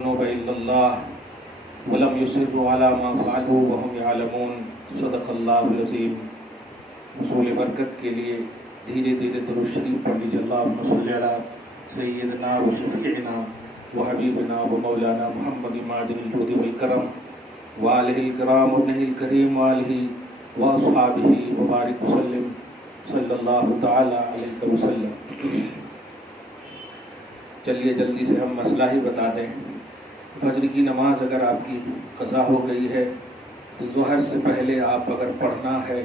إلا الله ولم يصروا على ما فعلوا وهم يعلمون صدق اللہ العظیم۔ حصول برکت کے لیے دھیرے دھیرے درود شریف پڑھ لیجیے۔ اللہم صلی علی سیدنا و شفیعنا و حبیبنا و مولانا محمد معدن الجود والکرم وآلہ الکرام وابنہ الکریم وآلہ واصحابہ وبارک وسلم صلی اللہ تعالی علیہ وسلم۔ چلیے جلدی سے ہم مسئلہ ہی بتا دیں۔ فجر کی نماز اگر آپ کی قضا ہو گئی ہے تو ظہر سے پہلے آپ اگر پڑھنا ہے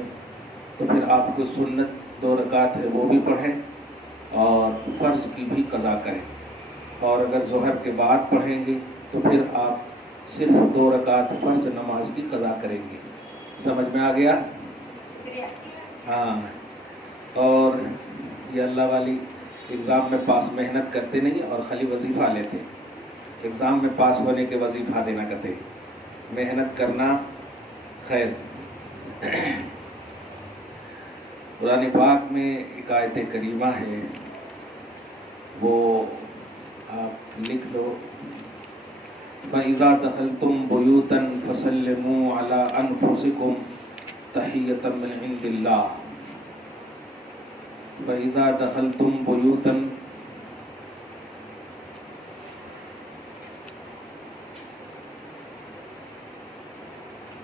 تو پھر آپ کو سنت 2 رکعت ہے وہ بھی پڑھیں اور فرض کی بھی قضا کریں، اور اگر ظہر کے بعد پڑھیں گے تو پھر آپ صرف 2 رکعت فرض نماز کی قضا کریں گے۔ سمجھ میں آ گیا؟ ہاں۔ اور یہ اللہ والی ایگزام میں پاس محنت کرتے نہیں اور خالی وظیفہ لیتے، ایگزام میں پاس ہونے کے وظیفہ دینا کرتے، محنت کرنا خیر۔ قرآن پاک میں ایک آیت کریمہ ہے، وہ آپ لکھ لو۔ فَإِذَا دَخَلْتُمْ بُيُوتًا فَسَلِّمُوا عَلَىٰ أَنفُسِكُمْ تَحِيَّةً مِّنْ عِندِ اللَّهِ۔ فَإِذَا دَخَلْتُمْ بُيُوتًا،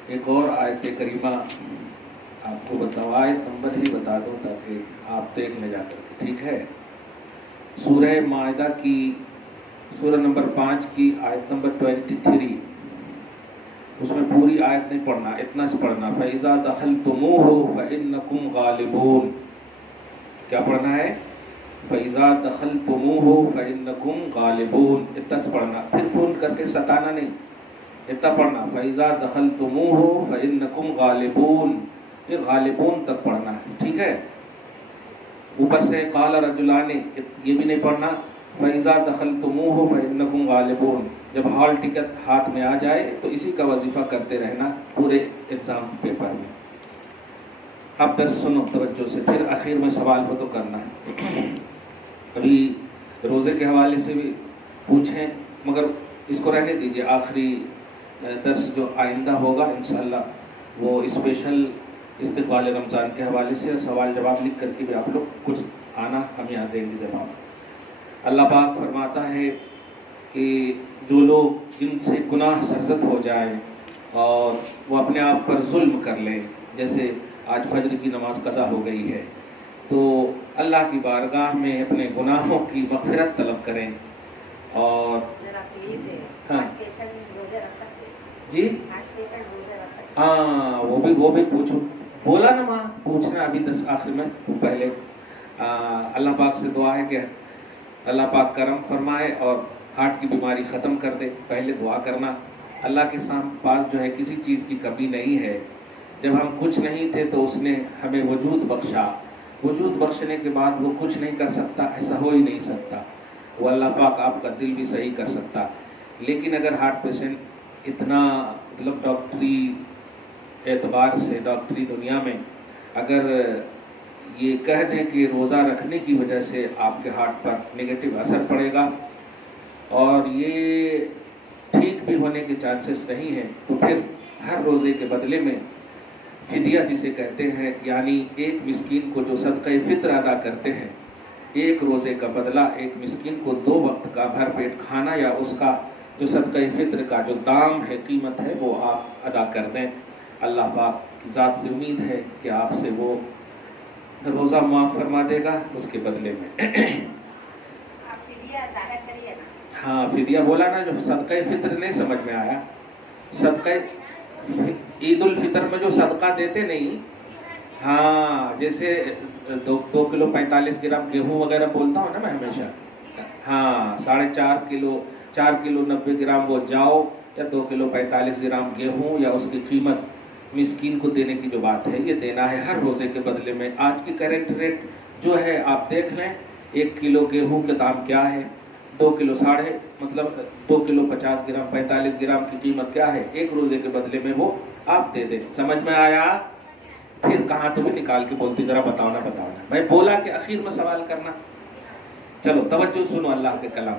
ایک اور آیت کریمہ آپ کو بتاؤ، آیت نمبر ہی بتا دو تاکہ آپ دیکھ لے جا کر کے، ٹھیک ہے؟ سورہ مائدہ کی سورہ نمبر 5 کی آیت نمبر 23، اس میں پوری آیت نہیں پڑھنا، اتنا سے پڑھنا۔ فَإِذَا دَخَلْتُمُوهُ فَإِنَّكُمْ غَالِبُونَ۔ کیا پڑھنا ہے؟ فَإِذَا دَخَلْتُمُوهُ فَإِنَّكُمْ غَالِبُونَ، اتنا سے پڑھنا، پھر فون کر کے ستانا نہیں، اتنا پڑھنا۔ فَإِذَا دَخَلْتُمُوهُ فَإِنَّكُمْ غَالِبُونَ، یہ غالبون تک پڑھنا ہے، ٹھیک ہے؟ اوپر سے قال رجلان یہ بھی نہیں پڑھنا۔ فَإِذَا دَخَلْتُمُوهُ فَإِنَّكُمْ غَالِبُونَ، جب ہال ٹکٹ ہاتھ میں آ جائے تو اسی کا وظیفہ کرتے رہنا پورے ایگزام پیپر میں۔ اب درس سنو توجہ سے، پھر آخر میں سوال ہو تو کرنا ہے۔ ابھی روزے کے حوالے سے بھی پوچھیں، مگر اس کو رہنے دیجیے، آخری درس جو آئندہ ہوگا انشاءاللہ وہ اسپیشل استقبال رمضان کے حوالے سے اور سوال جواب لکھ کر کے بھی آپ لوگ کچھ آنا، ہم یہاں دیں گے جواب۔ اللہ پاک فرماتا ہے کہ جو لوگ جن سے گناہ سرزد ہو جائے اور وہ اپنے آپ پر ظلم کر لیں، جیسے آج فجر کی نماز قضا ہو گئی ہے، تو اللہ کی بارگاہ میں اپنے گناہوں کی مغفرت طلب کریں۔ اور ہاں جی ہاں، وہ بھی پوچھو، بولا نا ماں، پوچھنا ابھی آخر میں پہلے۔ اللہ پاک سے دعا ہے کہ اللہ پاک کرم فرمائے اور ہارٹ کی بیماری ختم کر دے، پہلے دعا کرنا۔ اللہ کے پاس جو ہے کسی چیز کی کمی نہیں ہے، جب ہم کچھ نہیں تھے تو اس نے ہمیں وجود بخشا، وجود بخشنے کے بعد وہ کچھ نہیں کر سکتا، ایسا ہو ہی نہیں سکتا، وہ اللہ پاک آپ کا دل بھی صحیح کر سکتا۔ لیکن اگر ہارٹ پیشنٹ اتنا مطلب ڈاکٹری اعتبار سے، ڈاکٹری دنیا میں اگر یہ کہہ دیں کہ روزہ رکھنے کی وجہ سے آپ کے ہارٹ پر نگیٹو اثر پڑے گا اور یہ ٹھیک بھی ہونے کے چانسز نہیں ہیں، تو پھر ہر روزے کے بدلے میں فدیہ جسے کہتے ہیں، یعنی ایک مسکین کو جو صدقہ فطر ادا کرتے ہیں، ایک روزے کا بدلہ ایک مسکین کو 2 وقت کا بھر پیٹ کھانا یا اس کا جو صدقہ فطر کا جو دام ہے، قیمت ہے، وہ آپ ادا کر دیں۔ اللہ پاک کی ذات سے امید ہے کہ آپ سے وہ روزہ معاف فرما دے گا اس کے بدلے میں۔ ہاں فدیہ بولا نا، جو صدقہ فطر نہیں سمجھ میں آیا، صدقہ عید الفطر میں جو صدقہ دیتے نہیں، ہاں جیسے 2 کلو 45 گرام گیہوں وغیرہ بولتا ہوں نا میں ہمیشہ، ہاں 4.5 کلو 4 کلو 90 گرام وہ جاؤ یا 2 کلو 45 گرام گیہوں یا اس کی قیمت مسکین کو دینے کی جو بات ہے، یہ دینا ہے ہر روزے کے بدلے میں۔ آج کی کرنٹ ریٹ جو ہے آپ دیکھ لیں، 1 کلو گیہوں کے دام کیا ہے، 2 کلو 2 کلو 50 گرام 45 گرام کی قیمت کیا ہے، ایک روزے کے بدلے میں وہ آپ دے دیں۔ سمجھ میں آیا؟ پھر کہاں تمہیں نکال کے بولتی، ذرا بتاؤ نا میں بولا کہ اخیر میں سوال کرنا۔ چلو توجہ سنو اللہ کے کلام۔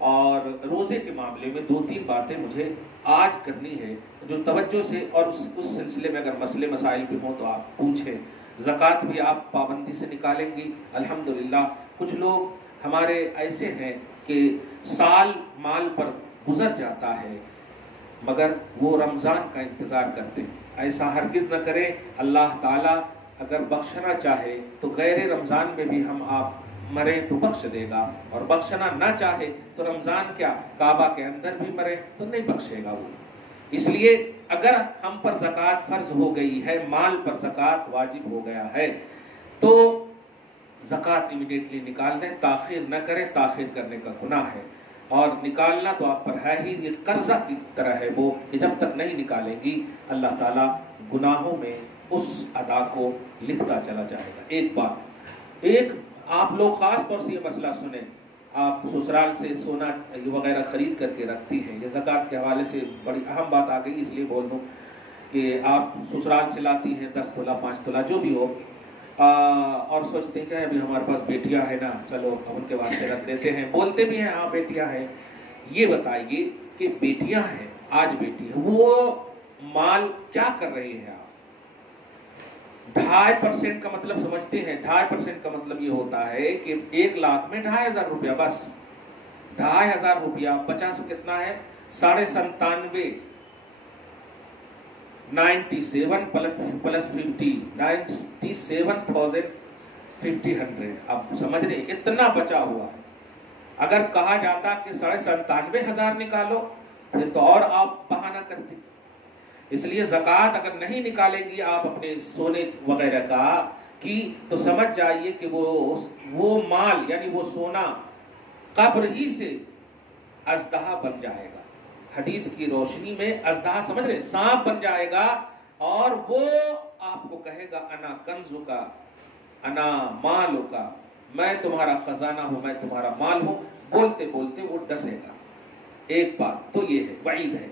اور روزے کے معاملے میں 2-3 باتیں مجھے آج کرنی ہے جو توجہ سے، اور اس سلسلے میں اگر مسئلے مسائل بھی ہوں تو آپ پوچھیں۔ زکوٰۃ بھی آپ پابندی سے نکالیں گی الحمدللہ۔ کچھ لوگ ہمارے ایسے ہیں کہ سال مال پر گزر جاتا ہے مگر وہ رمضان کا انتظار کرتے ہیں۔ ایسا ہرگز نہ کریں۔ اللہ تعالیٰ اگر بخشنا چاہے تو غیر رمضان میں بھی ہم آپ مریں تو بخش دے گا، اور بخشنا نہ چاہے تو رمضان کیا کعبہ کے اندر بھی مرے تو نہیں بخشے گا وہ۔ اس لیے اگر ہم پر زکوٰۃ فرض ہو گئی ہے، مال پر زکوٰۃ واجب ہو گیا ہے، تو زکوٰۃ امیڈیٹلی نکال دیں، تاخیر نہ کریں۔ تاخیر کرنے کا گناہ ہے، اور نکالنا تو آپ پر ہے ہی، یہ قرضہ کی طرح ہے وہ، کہ جب تک نہیں نکالیں گی اللہ تعالیٰ گناہوں میں اس ادا کو لکھتا چلا جائے گا۔ ایک بات، ایک آپ لوگ خاص طور سے یہ مسئلہ سنیں، آپ سسرال سے سونا وغیرہ خرید کر کے رکھتی ہیں، یہ زکوٰۃ کے حوالے سے بڑی اہم بات آ گئی، اس لیے بول دوں کہ آپ سسرال سے لاتی ہیں 10 تولہ 5 تولہ جو بھی ہو، اور سوچتے ہیں کہ ابھی ہمارے پاس بیٹیاں ہیں نا، چلو ہم ان کے واسطے رکھ دیتے ہیں، بولتے بھی ہیں ہاں بیٹیاں ہیں۔ یہ بتائیے کہ بیٹیاں ہیں، آج بیٹی ہے، وہ مال کیا کر رہی ہے؟ آپ 2.5% کا مطلب سمجھتے ہیں؟ 2.5% کا مطلب یہ ہوتا ہے کہ 1 لاکھ میں 2,500 روپیہ، بس 2,500 روپیہ 50 کتنا ہے؟ 97.5 97 پلس 50 97,50 اب سمجھ رہے اتنا بچا ہوا ہے۔ اگر کہا جاتا کہ 97,500 نکالو پھر تو اور آپ بہانہ کرتے۔ اس لیے زکوٰۃ اگر نہیں نکالیں گی آپ اپنے سونے وغیرہ کا کی، تو سمجھ جائیے کہ وہ مال یعنی وہ سونا قبر ہی سے اژدہا بن جائے گا۔ حدیث کی روشنی میں اژدہا سمجھ رہے، سانپ بن جائے گا، اور وہ آپ کو کہے گا انا کنزو کا انا مالو کا، میں تمہارا خزانہ ہوں، میں تمہارا مال ہوں، بولتے بولتے وہ ڈسے گا۔ ایک بات تو یہ ہے، وعید ہے۔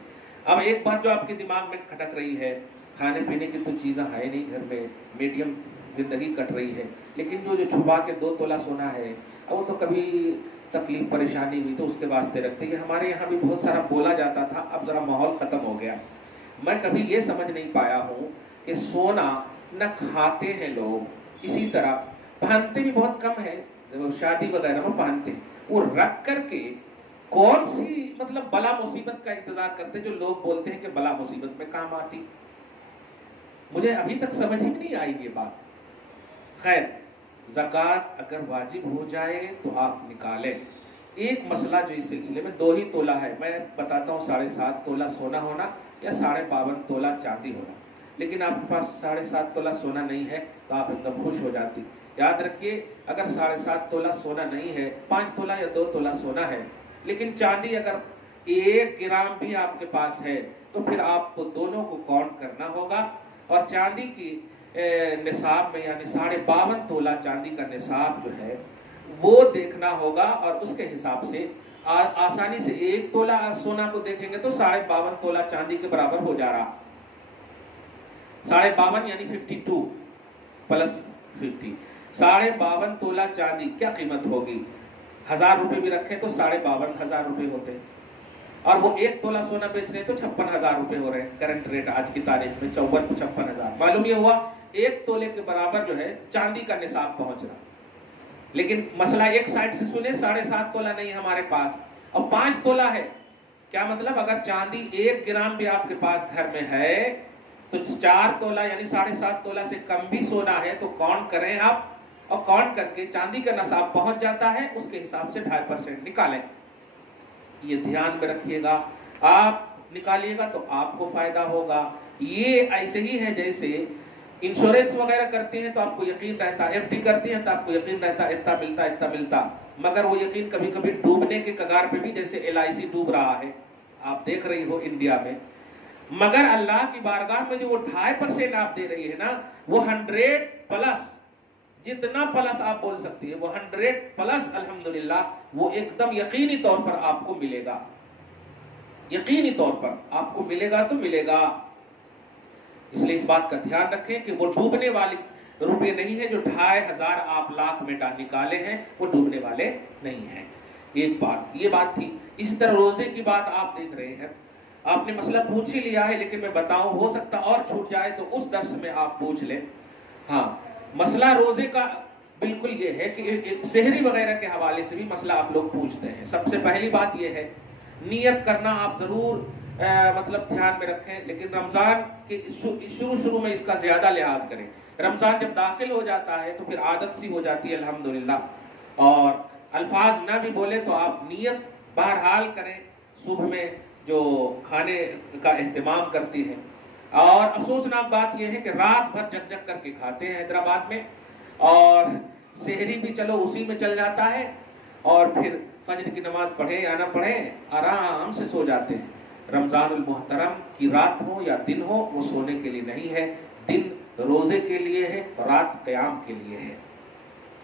اب ایک بات جو آپ کے دماغ میں کھٹک رہی ہے، کھانے پینے کی تو چیزیں ہے نہیں گھر میں، میڈیم زندگی کٹ رہی ہے، لیکن جو چھپا کے 2 تولہ سونا ہے، وہ تو کبھی تکلیف پریشانی ہوئی تو اس کے واسطے رکھتے ہیں۔ ہمارے یہاں بھی بہت سارا بولا جاتا تھا، اب ذرا ماحول ختم ہو گیا۔ میں کبھی یہ سمجھ نہیں پایا ہوں کہ سونا نہ کھاتے ہیں لوگ، اسی طرح پہنتے بھی بہت کم ہے، شادی وغیرہ میں پہنتے ہیں، وہ رکھ کر کے کون سی مطلب بلا مصیبت کا انتظار کرتے جو لوگ بولتے ہیں کہ بلا مصیبت میں کام آتی۔ مجھے ابھی تک سمجھ ہی نہیں آئی یہ بات۔ خیر، زکوٰۃ اگر واجب ہو جائے تو آپ نکالیں۔ ایک مسئلہ جو اس سلسلے میں 2 ہی تولہ ہے، میں بتاتا ہوں 7.5 تولہ سونا ہونا یا 52.5 تولہ چاندی ہونا، لیکن آپ کے پاس 7.5 تولہ سونا نہیں ہے تو آپ ایک دم خوش ہو جاتی۔ یاد رکھیے اگر 7.5 تولہ سونا نہیں ہے، 5 تولہ یا 2 تولہ سونا ہے، لیکن چاندی اگر 1 گرام بھی آپ کے پاس ہے تو پھر آپ کو دونوں کو کاؤنٹ کرنا ہوگا، اور چاندی کی نصاب میں یعنی 52.5 تولہ چاندی کا نصاب جو ہے وہ دیکھنا ہوگا، اور اس کے حساب سے آسانی سے 1 تولہ سونا کو دیکھیں گے تو 52.5 تولہ چاندی کے برابر ہو جا رہا۔ 52.5 یعنی 52 پلس 50، 52.5 تولہ چاندی کیا قیمت ہوگی؟ 1,000 روپے بھی رکھیں تو 52,500 روپے ہوتے ہیں، اور وہ 1 تولہ سونا بیچ رہے ہیں تو 56,000 روپے ہو رہے ہیں کرنٹ ریٹ آج کی تاریخ میں، 54-56,000۔ معلوم یہ ہوا 1 تولے کے برابر جو ہے چاندی کا نصاب پہنچ رہا۔ لیکن مسئلہ ایک سائڈ سے سنے، 7.5 تولہ نہیں ہمارے پاس اور 5 تولہ ہے۔ کیا مطلب؟ اگر چاندی 1 گرام بھی آپ کے پاس گھر میں ہے تو 4 تولہ یعنی 7.5 تولہ سے کم بھی سونا ہے تو کاؤنٹ کریں آپ، اور کاؤنٹ کر کے چاندی کا نصاب پہنچ جاتا ہے، اس کے حساب سے 2.5% نکالیں۔ یہ دھیان میں رکھیے گا، آپ نکالیے گا تو آپ کو فائدہ ہوگا۔ یہ ایسے ہی ہے جیسے انشورنس وغیرہ کرتے ہیں تو آپ کو یقین رہتا ہے، FD کرتے ہیں تو آپ کو یقین رہتا ہے اتنا ملتا، مگر وہ یقین کبھی کبھی ڈوبنے کے کگار پہ بھی، جیسے LIC ڈوب رہا ہے، آپ دیکھ رہی ہو انڈیا میں، مگر اللہ کی بارگاہ میں جو وہ 2.5% آپ دے رہی ہے نا، وہ 100 پلس، جتنا پلس آپ بول سکتی ہے وہ 100 پلس الحمدللہ، وہ ایک دم یقینی طور پر آپ کو ملے گا، یقینی طور پر آپ کو ملے گا تو ملے گا۔ اس لیے اس بات کا دھیان رکھیں کہ وہ ڈوبنے والے روپے نہیں ہے، جو 2,500 آپ لاکھ میں نکالے ہیں وہ ڈوبنے والے نہیں ہیں۔ ایک بات یہ بات تھی. اسی طرح روزے کی بات آپ دیکھ رہے ہیں. آپ نے مسئلہ پوچھ ہی لیا ہے لیکن میں بتاؤں, ہو سکتا اور چھوٹ جائے تو اس درس میں آپ پوچھ لیں. ہاں, مسئلہ روزے کا بالکل یہ ہے کہ سحری وغیرہ کے حوالے سے بھی مسئلہ آپ لوگ پوچھتے ہیں. سب سے پہلی بات یہ ہے, نیت کرنا آپ ضرور مطلب دھیان میں رکھیں, لیکن رمضان کے شروع میں اس کا زیادہ لحاظ کریں. رمضان جب داخل ہو جاتا ہے تو پھر عادت سی ہو جاتی ہے الحمدللہ, اور الفاظ نہ بھی بولے تو آپ نیت بہرحال کریں. صبح میں جو کھانے کا اہتمام کرتی ہے, اور افسوسناک بات یہ ہے کہ رات بھر جگ جگ کر کے کھاتے ہیں حیدرآباد میں, اور سحری بھی چلو اسی میں چل جاتا ہے, اور پھر فجر کی نماز پڑھیں یا نہ پڑھیں آرام سے سو جاتے ہیں. رمضان المحترم کی رات ہو یا دن ہو, وہ سونے کے لیے نہیں ہے, دن روزے کے لیے ہے, رات قیام کے لیے ہے.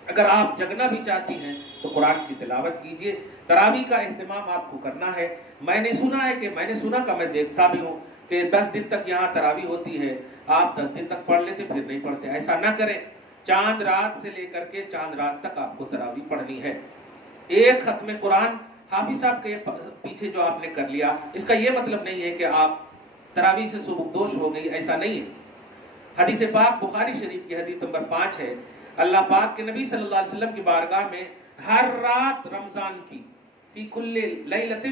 اگر آپ جگنا بھی چاہتی ہیں تو قرآن کی تلاوت کیجئے. تراویح کا اہتمام آپ کو کرنا ہے. میں نے سنا کہ میں دیکھتا بھی ہوں کہ 10 دن تک یہاں تراویح ہوتی ہے, آپ 10 دن تک پڑھ لیتے پھر نہیں پڑھتے. ایسا نہ کریں. چاند رات سے لے کر کے چاند رات تک آپ کو تراویح پڑھنی ہے. ایک ختم قرآن حافظ صاحب کے پیچھے جو آپ نے کر لیا, اس کا یہ مطلب نہیں ہے کہ آپ تراویح سے سبکدوش ہو گئی, ایسا نہیں ہے. حدیث پاک بخاری شریف کی حدیث نمبر 5 ہے. اللہ پاک کے نبی صلی اللہ علیہ وسلم کی بارگاہ میں ہر رات رمضان کی فی کل لیلۃ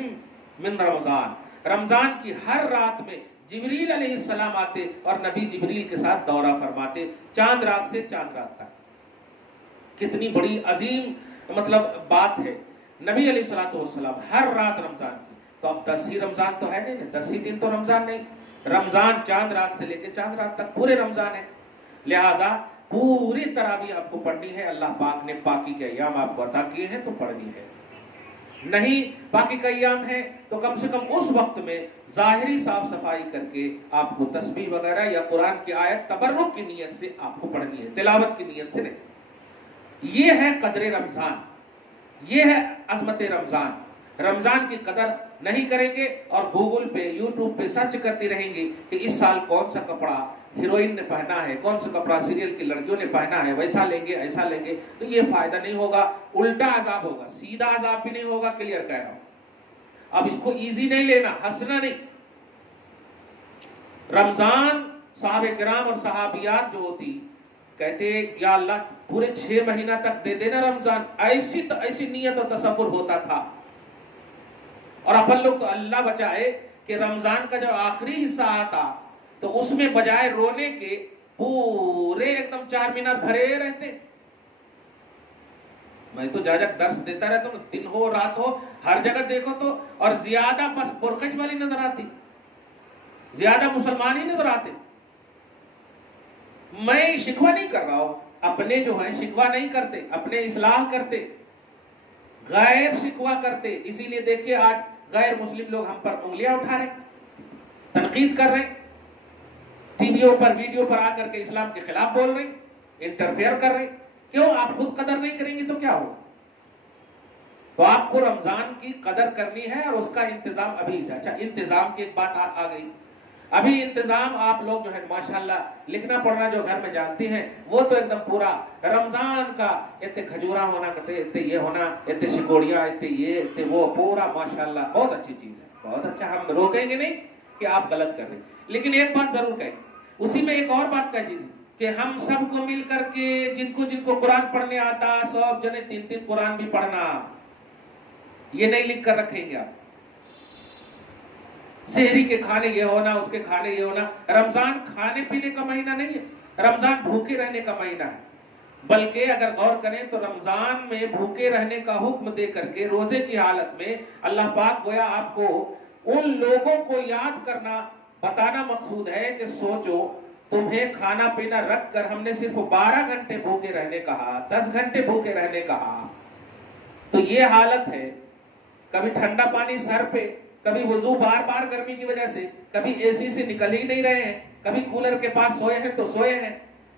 من رمضان, رمضان کی ہر رات میں جبریل علیہ السلام آتے اور نبی جبریل کے ساتھ دورہ فرماتے, چاند رات سے چاند رات تک. کتنی بڑی عظیم مطلب بات ہے. نبی علیہ الصلوۃ والسلام ہر رات رمضان کی. تو اب 10 ہی رمضان تو ہے نہیں, 10 ہی دن تو رمضان نہیں, رمضان چاند رات سے لے کے چاند رات تک پورے رمضان ہے. لہذا پوری تراویح آپ کو پڑھنی ہے. اللہ پاک نے پاکی کے ایام آپ کو عطا کیے ہیں تو پڑھنی ہے. نہیں پاکی کا ایام ہے تو کم سے کم اس وقت میں ظاہری صاف صفائی کر کے آپ کو تسبیح وغیرہ یا قرآن کی آیت تبرک کی نیت سے آپ کو پڑھنی ہے, تلاوت کی نیت سے نہیں. یہ ہے قدر رمضان, یہ ہے عظمت رمضان. رمضان کی قدر نہیں کریں گے اور گوگل پہ یوٹیوب پہ سرچ کرتی رہیں گی کہ اس سال کون سا کپڑا ہیروئن نے پہنا ہے, کون سا کپڑا سیریل کی لڑکیوں نے پہنا ہے, ویسا لیں گے ایسا لیں گے, تو یہ فائدہ نہیں ہوگا, الٹا عذاب ہوگا. سیدھا عذاب بھی نہیں ہوگا, کلیئر کہہ رہا ہوں. اب اس کو ایزی نہیں لینا, ہنسنا نہیں. رمضان صحابہ کرام اور صحابیات جو ہوتی کہتے یا اللہ پورے 6 مہینہ تک دے دینا رمضان, ایسی نیت اور تصور ہوتا تھا. اور اپن لوگ تو اللہ بچائے کہ رمضان کا جو آخری حصہ آتا تو اس میں بجائے رونے کے پورے ایک دم 4 مینار بھرے رہتے. میں تو جا درس دیتا رہتا ہوں, دن ہو رات ہو ہر جگہ دیکھو تو, اور زیادہ بس برخج والی نظر آتی, زیادہ مسلمان ہی نظر آتے. میں شکوہ نہیں کر رہا ہوں, اپنے جو ہیں شکوہ نہیں کرتے, اپنے اصلاح کرتے, غیر شکوہ کرتے. اسی لیے دیکھیے آج غیر مسلم لوگ ہم پر انگلیاں اٹھا رہے ہیں, تنقید کر رہے ہیں, ٹی ویوں پر ویڈیو پر آ کر کے اسلام کے خلاف بول رہے ہیں, انٹرفیئر کر رہے ہیں. کیوں؟ آپ خود قدر نہیں کریں گے تو کیا ہو. تو آپ کو رمضان کی قدر کرنی ہے اور اس کا انتظام ابھی سے. اچھا انتظام کی ایک بات آ گئی. ابھی انتظام آپ لوگ جو ہے ماشاءاللہ لکھنا پڑھنا جو گھر میں جانتی ہیں وہ تو ایک دم پورا رمضان کا اتنے کھجورا ہونا, اتنے یہ ہونا, اتنے شکوڑیاں, اتنے یہ اتنے وہ, پورا ماشاءاللہ بہت اچھی چیز ہے, بہت اچھا. ہم روکیں گے نہیں کہ آپ غلط کر رہے ہیں, لیکن ایک بات ضرور کہیں, اسی میں ایک اور بات کہہ دیجیے کہ ہم سب کو مل کر کے جن کو قرآن پڑھنے آتا سب جنے 3 قرآن بھی پڑھنا, یہ نہیں لکھ کر رکھیں گے آپ. سحری کے کھانے یہ ہونا, اس کے کھانے یہ ہونا. رمضان کھانے پینے کا مہینہ نہیں ہے, رمضان بھوکے رہنے کا مہینہ ہے. بلکہ اگر غور کریں تو رمضان میں بھوکے رہنے کا حکم دے کر کے روزے کی حالت میں اللہ پاک گویا آپ کو ان لوگوں کو یاد کرنا بتانا مقصود ہے کہ سوچو تمہیں کھانا پینا رکھ کر ہم نے صرف 12 گھنٹے بھوکے رہنے کہا, 10 گھنٹے بھوکے رہنے کہا. تو یہ حالت ہے, کبھی ٹھنڈا پانی سر پہ, کبھی وضو بار بار گرمی کی وجہ سے, کبھی اے سی سے نکل ہی نہیں رہے ہیں, کبھی کولر کے پاس سوئے ہیں تو سوئے ہیں.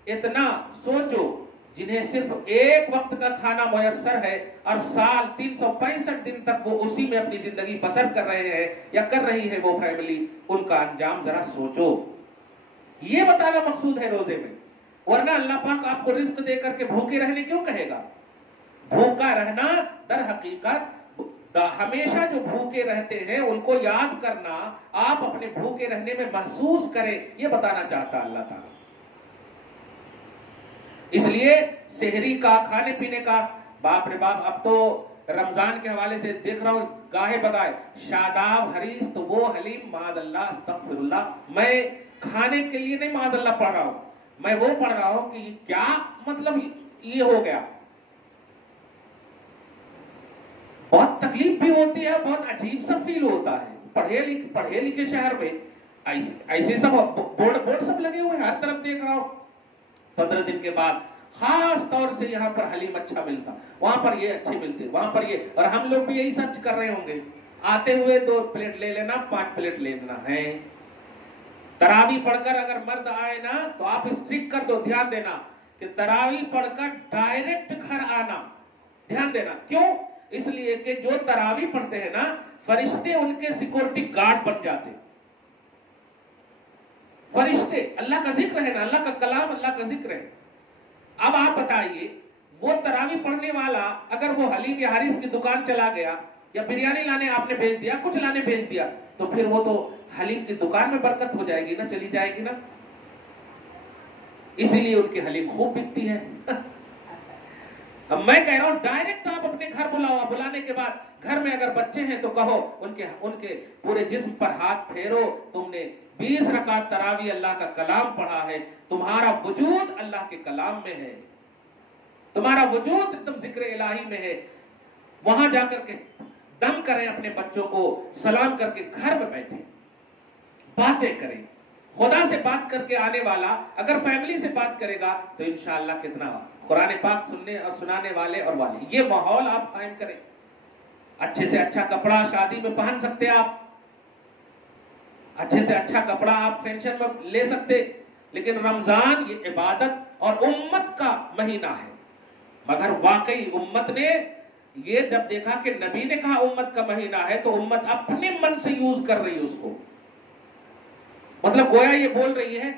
اتنا سوچو جنہیں صرف ایک وقت کا کھانا میسر ہے اور سال 365 دن تک وہ اسی میں اپنی زندگی بسر کر رہے ہیں یا کر رہی ہے وہ فیملی, ان کا انجام ذرا سوچو. یہ بتانا مقصود ہے روزے میں. ورنہ اللہ پاک آپ کو رزق دے کر کے بھوکے رہنے کیوں کہے گا؟ بھوکا رہنا در حقیقت ہمیشہ جو بھوکے رہتے ہیں ان کو یاد کرنا، آپ اپنے بھوکے رہنے میں محسوس کریں، یہ بتانا چاہتا اللہ تعالیٰ۔ اس لیے سحری کا، کھانے پینے کا، باپ رے باپ، اب تو رمضان کے حوالے سے دیکھ رہا ہوں گاہے بگائے شاداب حریص، تو وہ حلیم، معاذ اللہ استغفر اللہ، میں کھانے کے لیے نہیں معاذ اللہ پڑھ رہا ہوں، میں وہ پڑھ رہا ہوں کہ کیا مطلب یہ ہو گیا۔ بہت تکلیف بھی ہوتی ہے، بہت عجیب سا فیل ہوتا ہے، پڑھے لکھے شہر میں ایسے سب بورڈ سب لگے ہوئے ہیں، ہر طرف دیکھ رہا ہوں۔ 15 دن کے بعد خاص طور سے یہاں پر حلیم اچھا ملتا، وہاں پر یہ اچھے ملتے، وہاں پر یہ، اور ہم لوگ بھی یہی سرچ کر رہے ہوں گے، آتے ہوئے 2 پلیٹ لے لینا، 5 پلیٹ لے لینا ہے۔ تراویح پڑھ کر اگر مرد آئے نا تو آپ اسٹرک کر دو، دھیان دینا کہ تراویح پڑھ کر ڈائریکٹ گھر آنا، دھیان دینا، کیوں؟ اس لیے کہ جو تراویح پڑھتے ہیں نا، فرشتے ان کے سیکورٹی گارڈ بن جاتے، فرشتے، اللہ کا ذکر ہے نا، اللہ کا کلام، اللہ کا ذکر ہے۔ اب آپ بتائیے، وہ تراویح پڑھنے والا اگر وہ حلیم یا حریص کی دکان چلا گیا، یا بریانی لانے آپ نے بھیج دیا، کچھ لانے بھیج دیا، تو پھر وہ تو حلیم کی دکان میں برکت ہو جائے گی نا، چلی جائے گی نا، اسی لیے ان کی حلیم خوب بکتی ہے۔ اب میں کہہ رہا ہوں ڈائریکٹ آپ اپنے گھر بلاؤ، بلانے کے بعد گھر میں اگر بچے ہیں تو کہو ان کے پورے جسم پر ہاتھ پھیرو، تم نے 20 رکعت تراویح اللہ کا کلام پڑھا ہے، تمہارا وجود اللہ کے کلام میں ہے، تمہارا وجود ایک دم ذکر الہی میں ہے۔ وہاں جا کر کے دم کریں اپنے بچوں کو، سلام کر کے گھر میں بیٹھیں، باتیں کریں، خدا سے بات کر کے آنے والا اگر فیملی سے بات کرے گا تو انشاءاللہ کتنا قرآن پاک سننے اور سنانے والے اور والے، یہ ماحول آپ قائم کریں۔ اچھے سے اچھا کپڑا شادی میں پہن سکتے، آپ اچھے سے اچھا کپڑا آپ فینشن میں لے سکتے، لیکن رمضان یہ عبادت اور امت کا مہینہ ہے۔ مگر واقعی امت نے یہ جب دیکھا کہ نبی نے کہا امت کا مہینہ ہے، تو امت اپنے من سے یوز کر رہی ہے اس کو، مطلب گویا یہ بول رہی ہے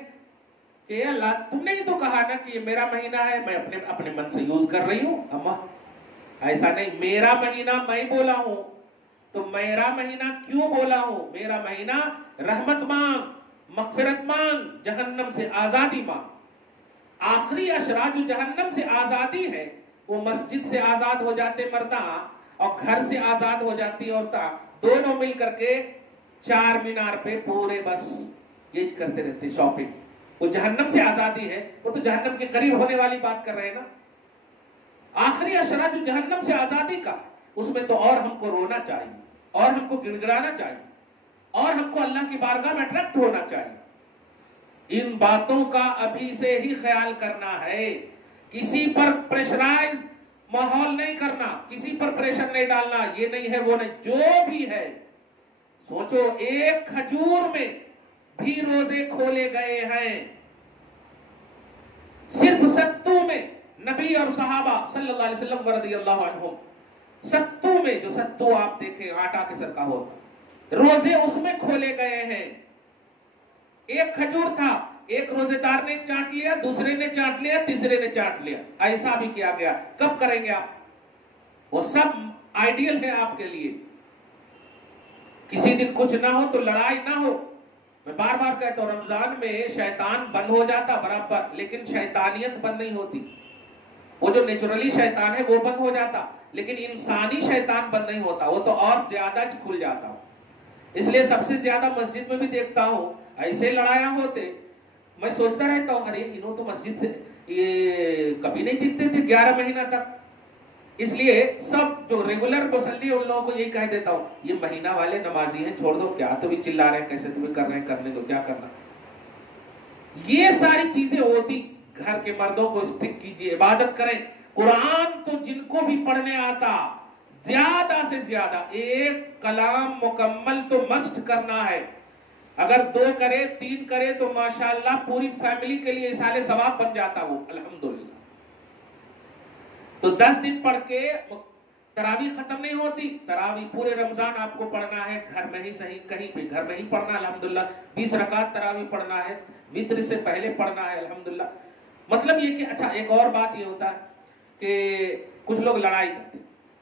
کہ اللہ تم نے ہی تو کہا نا کہ یہ میرا مہینہ ہے، میں اپنے من سے یوز کر رہی ہوں۔ اما ایسا نہیں، میرا مہینہ میں بولا ہوں، تو میرا مہینہ کیوں بولا ہوں؟ میرا مہینہ رحمت مانگ، مغفرت مانگ، جہنم سے آزادی مانگ۔ آخری اشرا جو جہنم سے آزادی ہے، وہ مسجد سے آزاد ہو جاتے مرداں اور گھر سے آزاد ہو جاتی عورتاں، دونوں مل کر کے 4 مینار پہ پورے بس یہ کرتے رہتے شاپنگ۔ وہ جہنم سے آزادی ہے، وہ تو جہنم کے قریب ہونے والی بات کر رہے ہیں نا۔ آخری اشرا جو جہنم سے آزادی کا، اس میں تو اور ہم کو رونا چاہیے، اور ہم کو گڑگڑانا چاہیے، اور ہم کو اللہ کی بارگاہ میں اٹریکٹ ہونا چاہیے۔ ان باتوں کا ابھی سے ہی خیال کرنا ہے، کسی پر پریشرائز ماحول نہیں کرنا، کسی پر پریشر نہیں ڈالنا، یہ نہیں ہے وہ نہیں، جو بھی ہے سوچو ایک کھجور میں بھی روزے کھولے گئے ہیں، صرف ستو میں نبی اور صحابہ صلی اللہ علیہ وسلم رضی اللہ عنہم، ستو میں جو ستو آپ دیکھیں آٹا کے سر کا ہوتا، روزے اس میں کھولے گئے ہیں۔ ایک کھجور تھا، ایک روزے دار نے چاٹ لیا، دوسرے نے چاٹ لیا، تیسرے نے چاٹ لیا، ایسا بھی کیا گیا۔ کب کریں گے آپ؟ وہ سب آئیڈیل ہے آپ کے لیے۔ کسی دن کچھ نہ ہو تو لڑائی نہ ہو۔ میں بار بار کہتا ہوں رمضان میں شیطان بند ہو جاتا برابر، لیکن شیطانیت بند نہیں ہوتی۔ وہ جو نیچرلی شیطان ہے وہ بند ہو جاتا، لیکن انسانی شیطان بند نہیں ہوتا، وہ تو اور زیادہ کھل جاتا۔ اس لیے سب سے زیادہ مسجد میں بھی دیکھتا ہوں ایسے لڑائیاں ہوتے، میں سوچتا رہتا ہوں ارے انہوں تو مسجد سے یہ کبھی نہیں دکھتے تھے 11 مہینہ تک۔ اس لیے سب جو ریگولر مسلی ان لوگوں کو یہی کہہ دیتا ہوں، یہ مہینہ والے نمازی ہیں، چھوڑ دو، کیا تمہیں چلا رہے ہیں، کیسے تمہیں کر رہے ہیں، کرنے دو، کیا کرنا۔ یہ ساری چیزیں ہوتی، گھر کے مردوں کو اسٹک کیجیے، عبادت کریں۔ قرآن تو جن کو بھی پڑھنے آتا زیادہ سے زیادہ ایک کلام مکمل تو مسٹ کرنا ہے۔ اگر 2 کرے 3 کرے تو ماشاءاللہ پوری فیملی کے لیے اصحال ثواب بن جاتا وہ، الحمدللہ۔ تو 10 دن پڑھ کے تراویح ختم نہیں ہوتی، تراویح پورے رمضان آپ کو پڑھنا ہے، گھر میں ہی صحیح، کہیں پہ گھر میں ہی پڑھنا، الحمدللہ۔ 20 رکعت تراویح پڑھنا ہے، وتر سے پہلے پڑھنا ہے، الحمدللہ۔ مطلب یہ کہ اچھا ایک اور بات یہ ہوتا ہے کہ کچھ لوگ لڑائی کرتے،